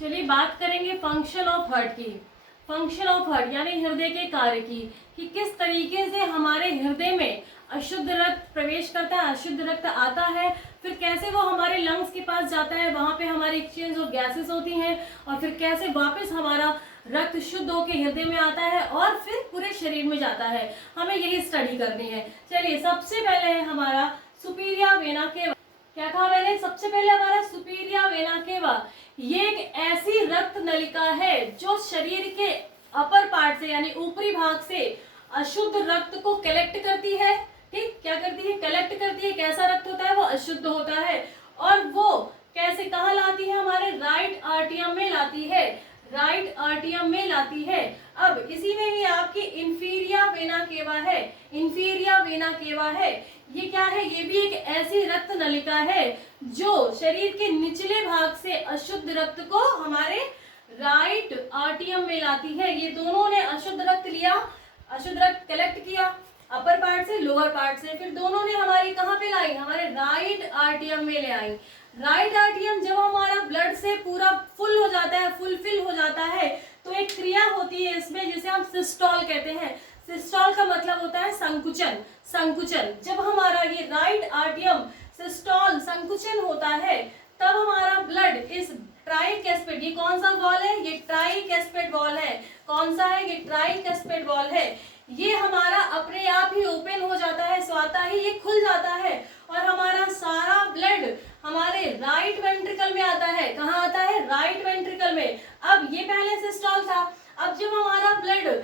चलिए बात करेंगे फंक्शन ऑफ हार्ट की। फंक्शन ऑफ हार्ट यानी हृदय के कार्य की, कि किस तरीके से हमारे हृदय में अशुद्ध रक्त प्रवेश करता है, अशुद्ध रक्त आता है, फिर कैसे वो हमारे लंग्स के पास जाता है, वहां पे हमारी एक्सचेंज ऑफ गैसेस होती हैं, और फिर कैसे वापस हमारा रक्त शुद्ध होकर हृदय में आता है और फिर पूरे शरीर में जाता है। हमें यही स्टडी करनी है। चलिए सबसे पहले है हमारा सुपीरियर वेना केवा। क्या कहा मैंने? सबसे पहले हमारा सुपीरियर वेना केवा। ये एक ऐसी रक्त नलिका है जो शरीर के अपर पार्ट से यानी ऊपरी भाग से अशुद्ध रक्त को कलेक्ट करती है। ठीक, क्या करती है? कलेक्ट करती है। कैसा रक्त होता है? वो अशुद्ध होता है। और वो कैसे, कहाँ लाती है? हमारे राइट आर्टियम में लाती है, राइट आर्टियम में लाती है। अब इसी में ही आपकी इंफीरियर वेना केवा है, इंफीरियर वेना केवा है। ये क्या है? ये भी एक ऐसी रक्त नलिका है जो शरीर के निचले भाग से अशुद्ध रक्त को हमारे राइट आर्टियम में लाती है। ये दोनों ने अशुद्ध रक्त लिया, अशुद्ध रक्त कलेक्ट किया अपर पार्ट से, लोअर पार्ट से, फिर दोनों ने हमारी कहाँ पे लाई? हमारे राइट आर्टियम में ले आई। राइट आर्टियम जब हमारा ब्लड से पूरा फुल हो जाता है, फुलफिल हो जाता है, तो एक क्रिया होती है इसमें जिसे हम सिस्टोल कहते हैं। सिस्टोल का मतलब होता है संकुचन, संकुचन। जब हमारा ये राइट आर्टियम सिस्टोल संकुचन होता है, तब हमारा ब्लड इस ट्राइकैस्पिड, ये कौन सा वॉल है? ये ट्राइकैस्पिड वॉल है। कौन सा है? ये ट्राइकैस्पिड वॉल है। ये हमारा अपने आप ही ओपन हो जाता है, स्वतः ही ये खुल जाता है और हमारा सारा ब्लड हमारे राइट वेंट्रिकल में आता है। कहाँ आता है? राइट वेंट्रिकल में। अब ये पहले सिस्टोल था। अब जब हमारा ब्लड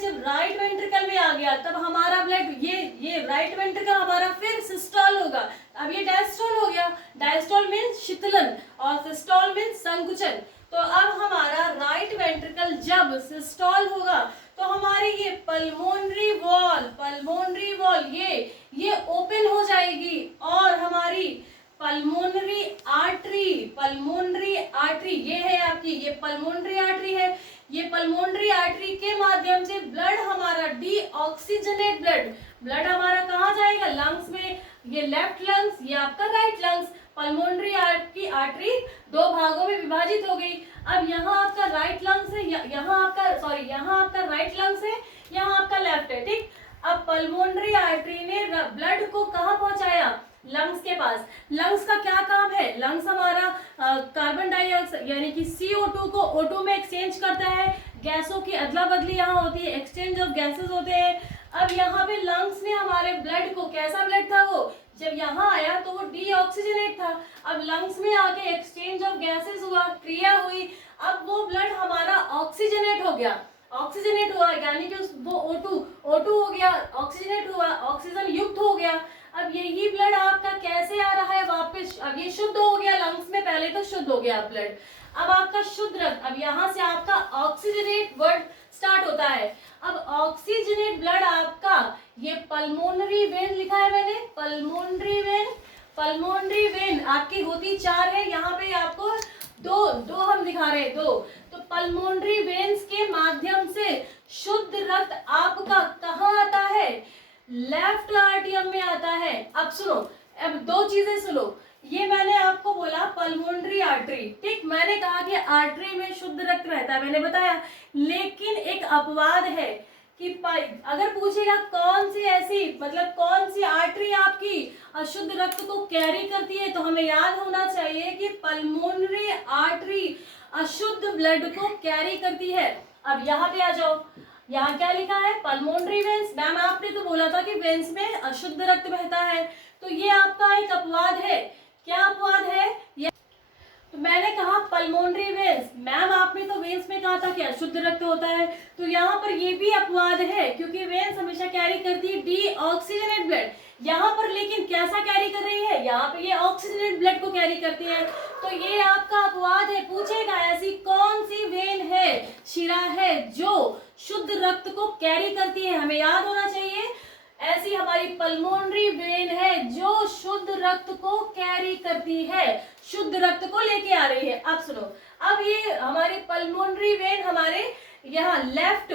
जब राइट वेंट्रिकल में आ गया, तब हमारा ब्लड ये राइट वेंट्रिकल हमारा फिर सिस्टोल होगा। अब ये डायस्टोल हो गया। डायस्टोल मीन्स शीतलन और सिस्टोल मीन्स संकुचन। तो अब हमारा राइट वेंट्रिकल जब सिस्टोल होगा तो हमारी ये पल्मोनरी वॉल ये ओपन हो जाएगी और हमारी पल्मोनरी आर्टरी ये है आपकी, ये पल्मोनरी आर्टरी है। ये पल्मोनरी आर्टरी के माध्यम से ब्लड हमारा डीऑक्सीजनेट ब्लड हमारा कहाँ जाएगा? लंग्स में। ये लेफ्ट लंग्स, ये आपका राइट लंग्स। पल्मोनरी की आर्टरी दो भागों में विभाजित हो गई। अब यहाँ आपका राइट लंग्स है, यहाँ आपका राइट लंग्स है, यहाँ आपका लेफ्ट है। ठीक, अब पल्मोनरी आर्टरी ने ब्लड को कहाँ पहुंचाया? लंग्स के पास। लंग्स का क्या काम है? लंग्स हमारा कार्बन डाइऑक्साइड यानी कि CO2 को O2 में एक्सचेंज करता है। गैसों की अदला बदली यहाँ होती है, एक्सचेंज ऑफ गैसेस होते हैं। अब यहाँ पे लंग्स ने हमारे ब्लड को, कैसा ब्लड था वो? जब यहाँ आया तो वो डीऑक्सीजनेट था। अब लंग्स में आके एक्सचेंज ऑफ गैसेस हुआ, क्रिया हुई। अब वो ब्लड हमारा ऑक्सीजनेट हो गया, ऑक्सीजनेट हुआ यानी कि वो O2 हो गया, ऑक्सीजनेट हुआ, ऑक्सीजन युक्त हो गया। अब यही ब्लड आपका कैसे आ रहा है वापस? अब ये शुद्ध हो गया लंग्स में, पहले तो शुद्ध हो गया ब्लड। अब आपका शुद्ध रक्त, अब यहाँ से आपका ऑक्सीजनेट वर्ड स्टार्ट होता है। अब ऑक्सीजनेट ब्लड आपका, ये पल्मोनरी वेन लिखा है मैंने, पल्मोनरी वेन आपकी होती 4 है। यहाँ पे आपको दो हम दिखा रहे हैं, 2। तो पल्मोनरी वेन्स के माध्यम से शुद्ध रक्त आपका कहाँ आता है? लेफ्ट आर्टियम में आता है। अब सुनो, अब 2 चीजें सुनो। ये मैंने आपको बोला पल्मोनरी आर्टरी, ठीक, मैंने कहा कि आर्टरी में शुद्ध रक्त रहता है, मैंने बताया। लेकिन एक अपवाद है कि अगर पूछेगा कौन सी ऐसी, मतलब कौन सी आर्टरी आपकी अशुद्ध रक्त को कैरी करती है, तो हमें याद होना चाहिए कि पल्मोनरी आर्टरी अशुद्ध ब्लड को कैरी करती है। अब यहाँ पे आ जाओ, यहाँ क्या लिखा है? Pulmonary veins. मैम आपने तो बोला था कि वेन्स में अशुद्ध रक्त बहता है, तो ये आपका एक अपवाद है। क्या अपवाद है? तो मैंने कहा पल्मोनरी वेन्स, मैम आपने तो वेन्स में कहा था कि अशुद्ध रक्त होता है, तो यहाँ पर ये भी अपवाद है क्योंकि वेन्स हमेशा कैरी करती है डीऑक्सीजनेट ब्लड। यहाँ पर लेकिन कैसा कैरी कर रही है? यहाँ पे ये ऑक्सीजनेट ब्लड को कैरी करती है, तो ये आपका अपवाद है। पूछेगा ऐसी कौन सी वेन है, शिरा है जो शुद्ध रक्त को कैरी करती है, हमें याद होना चाहिए। ऐसी हमारी पल्मोनरी वेन है जो शुद्ध रक्त को कैरी करती है, शुद्ध रक्त को लेके आ रही है। अब सुनो, अब ये हमारी पल्मोनरी वेन हमारे यहाँ लेफ्ट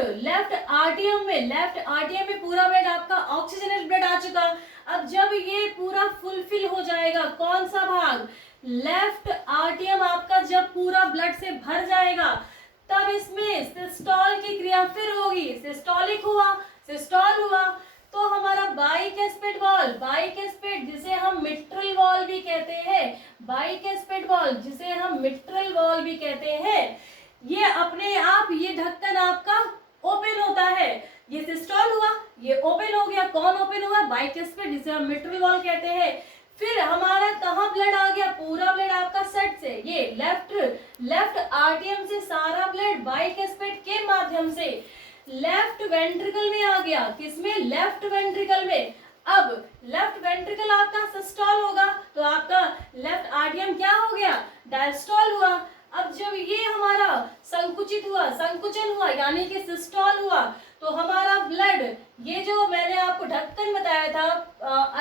आर्टियम में पूरा ब्लड आपका ऑक्सीजनेट ब्लड आ चुका। अब जब ये पूरा फुलफिल हो जाएगा, कौन सा भाग? लेफ्ट आर्टियम आपका जब पूरा ब्लड भर जाएगा, तब इसमें सिस्टोल की क्रिया फिर होगी, सिस्टोलिक हुआ, सिस्टोल हुआ, तो हमारा बाइकैस्पिड वॉल, बाइकैस्पिड जिसे हम मिट्रल वॉल भी कहते हैं, बाइकैस्पिड वॉल जिसे हम मिट्रल वॉल भी कहते हैं, ये अपने आप ये ढक्कन आपका ओपन होता है। ये सिस्टोल हुआ, ये ओपन हो गया। कौन ओपन हुआ? बाइकैस्पिड जिसे हम मिट्रल वॉल कहते हैं। फिर हमारा कहाँ ब्लड आ गया? पूरा ब्लड आपका सेट से, ये लेफ्ट आर्टियम से सारा ब्लड बाइकैस्पिड के माध्यम से लेफ्ट वेंट्रिकल में आ गया। किसमें? लेफ्ट वेंट्रिकल में। अब लेफ्ट वेंट्रिकल आपका सिस्टोल होगा, तो आपका लेफ्ट आर्टियम क्या हो गया? डायस्टोल हुआ। अब जब ये हमारा संकुचित हुआ, संकुचन हुआ, यानी कि सिस्टोल हुआ, तो हमारा ब्लड, ये जो मैंने आपको ढक्कन बताया था,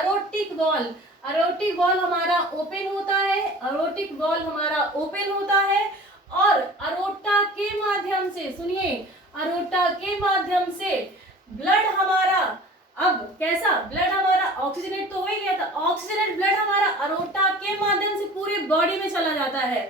अरोटिक वॉल, अरोटिक वॉल हमारा ओपन होता है, अरोटिक वॉल हमारा ओपन होता है, और अरोटा के माध्यम से, सुनिए, अरोटा के माध्यम से ब्लड हमारा, अब कैसा ब्लड हमारा ऑक्सीजनेट तो हो ही गया था, ऑक्सीजनेट ब्लड हमारा अरोटा के माध्यम से पूरी बॉडी में चला जाता है।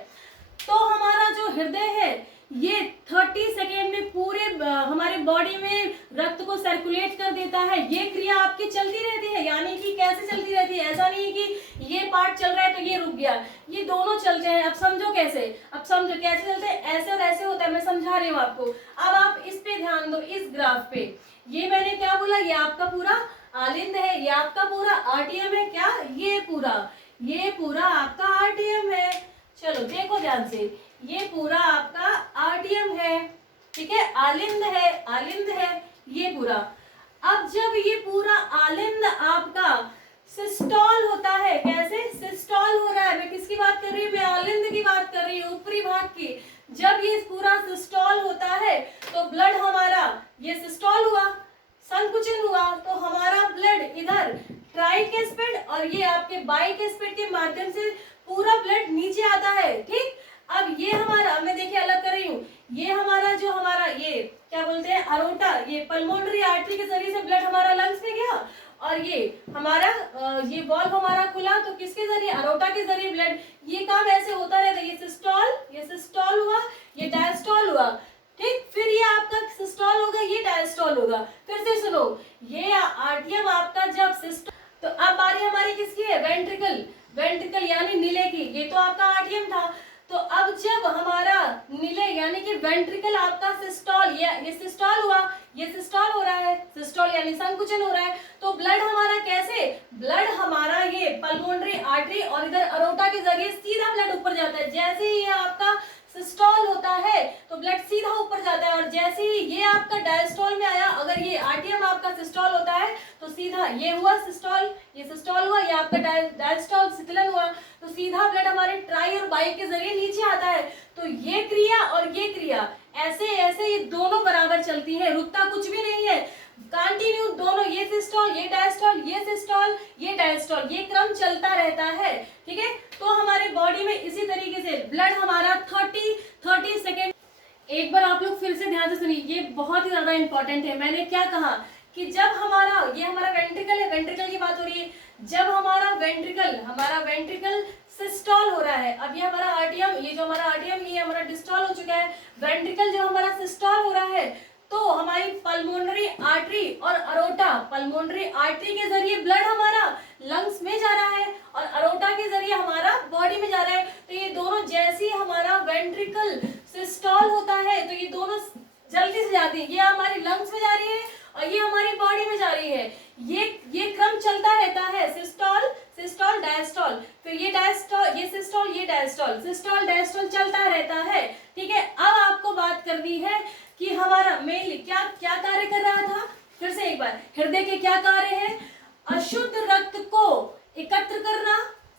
तो हमारा जो हृदय है ये 30 सेकेंड में पूरे हमारे बॉडी में रक्त को सर्कुलेट कर देता है। ये क्रिया आपकी चलती रहती है, यानी कि कैसे चलती रहती है? ऐसा नहीं कि ये पार्ट चल रहा है तो ये रुक गया, ये दोनों चल रहे हैं। अब समझो कैसे, अब समझो कैसे चलते हैं, ऐसे और ऐसे होता है, मैं समझा रही हूँ आपको। अब आप इस पे ध्यान दो, इस ग्राफ पे। ये मैंने क्या बोला? ये आपका पूरा आलिंद है, ये आपका पूरा आरटीएम है। क्या? ये पूरा आपका आरटीएम है। चलो देखो ध्यान से, ये पूरा आपका आरटीएम है, ठीक है, आलिंद है, आलिंद है ये पूरा। अब जब ये पूरा आलिंद आपका सिस्टोल होता है, कैसे सिस्टोल हो रहा है? मैं किसकी बात कर रही हूँ? मैं आलिंद की बात कर रही हूँ, ऊपरी भाग की। जब ये पूरा सिस्टोल होता है तो ब्लड हमारा, ये सिस्टोल हुआ, संकुचन हुआ, तो हमारा ब्लड इधर ट्राइकैस्पिड और ये आपके बाइकैस्पिड के माध्यम से पूरा ब्लड नीचे आता है, ठीक। अब ये हमारा, मैं देखिए अलग कर रही हूँ, ये हमारा जो हमारा ये क्या बोलते हैं, अरोटा, ये पल्मोनरी आर्टरी के जरिए से ब्लड हमारा लंग्स में गया, और ये हमारा ये वॉल्व हमारा खुला, तो किसके जरिए? अरोटा के जरिए ब्लड। ये काम ऐसे होता रहता है, ये सिस्टोल हुआ, ये डायस्टोल हुआ, ठीक। फिर ये आपका सिस्टोल होगा, ये डायस्टोल होगा। फिर से सुनो, ये आर्टियम आपका जब सिस्टोल, तो अब बारी हमारी किसकी है? वेंट्रिकल, वेंट्रिकल यानी नीले की। ये तो आपका आर्टियम था, तो अब जब हमारा नीले यानी कि वेंट्रिकल आपका सिस्टोल, ये सिस्टोल हुआ, ये सिस्टोल हो रहा है, सिस्टोल यानी संकुचन हो रहा है, तो ब्लड हमारा कैसे? ब्लड हमारा ये पल्मोनरी आर्टरी और इधर अरोटा के जरिए सीधा ब्लड ऊपर जाता है। जैसे ही ये आपका सिस्टोल होता है तो ब्लड सीधा ऊपर जाता है, और जैसे ही ये आपका डायस्टोल में आया, अगर ये आर्टियम आपका सिस्टोल होता है तो सीधा ये हुआ सिस्टोल, ये सिस्टोल हुआ, ये आपका डायस्टोल शीतलन हुआ, तो सीधा ब्लड हमारे ट्राई और बाई के जरिए नीचे आता है। तो ये क्रिया और ये क्रिया ऐसे ऐसे ये दोनों बराबर चलती है, रुकता कुछ भी नहीं है, कंटिन्यू दोनों, ये सिस्टोल, ये डायस्टोल, ये सिस्टोल, ये डायस्टोल, ये क्रम चलता रहता है, ठीक है। तो हमारे बॉडी में इसी तरीके से ब्लड हमारा 30 सेकेंड। एक बार आप लोग फिर से ध्यान से सुनिए, ये बहुत ही ज्यादा इंपॉर्टेंट है। मैंने क्या कहा कि जब हमारा, ये हमारा वेंट्रिकल है, वेंट्रिकल की बात हो रही है, जब हमारा वेंट्रिकल सिस्टोल हो रहा है, अब ये हमारा आर्टियम, ये जो हमारा आर्टियम, ये हमारा डिस्टोल हो चुका है, वेंट्रिकल जो हमारा सिस्टोल हो रहा है, तो हमारी पल्मोनरी आर्टरी और अरोटा, पल्मोनरी आर्टरी के जरिए ब्लड हमारा लंग्स में जा रहा है और अरोटा के जरिए हमारा बॉडी में जा रहा है। तो ये दोनों, जैसे ही हमारा वेंट्रिकल सिस्टोल होता है तो ये दोनों जल्दी से जाती है, ये हमारी लंग्स में जा रही है और ये हमारी बॉडी में जा रही है। ये क्रम चलता रहता है, सिस्टोल डायस्टोल, फिर ये डायस्टोल, ये सिस्टोल, ये डायस्टोल, सिस्टोल डायस्टोल चलता रहता है, ठीक है। अब आपको बात करनी है कि हमारा मेनली क्या क्या कार्य कर रहा था। फिर से एक बार, हृदय के क्या कार्य है? अशुद्ध रक्त को एकत्र करना,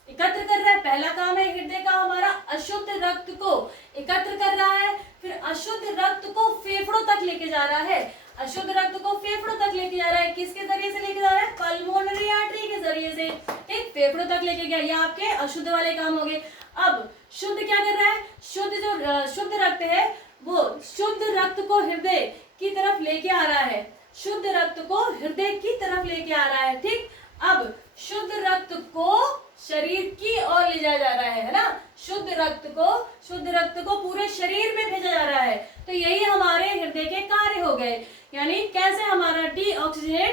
एकत्र कर रहा है, पहला काम है हृदय का हमारा, अशुद्ध रक्त को एकत्र कर रहा है, फिर अशुद्ध रक्त को फेफड़ों तक लेके जा रहा है, अशुद्ध रक्त को फेफड़ों तक लेके जा रहा है, किसके जरिए से लेके जा रहा है? पल्मोनरी आर्टरी के जरिए से, ठीक, फेफड़ों तक लेके गया, ये आपके अशुद्ध वाले काम हो गए। अब शुद्ध क्या कर रहा है? शुद्ध जो शुद्ध रक्त है वो शुद्ध रक्त को हृदय की तरफ लेके आ रहा है, शुद्ध रक्त को हृदय की तरफ लेके आ रहा है, ठीक। अब शुद्ध रक्त को शरीर की ओर ले जाया जा रहा है ना, शुद्ध रक्त को पूरे शरीर गए, यानी कैसे हमारा डी ऑक्सीजनेट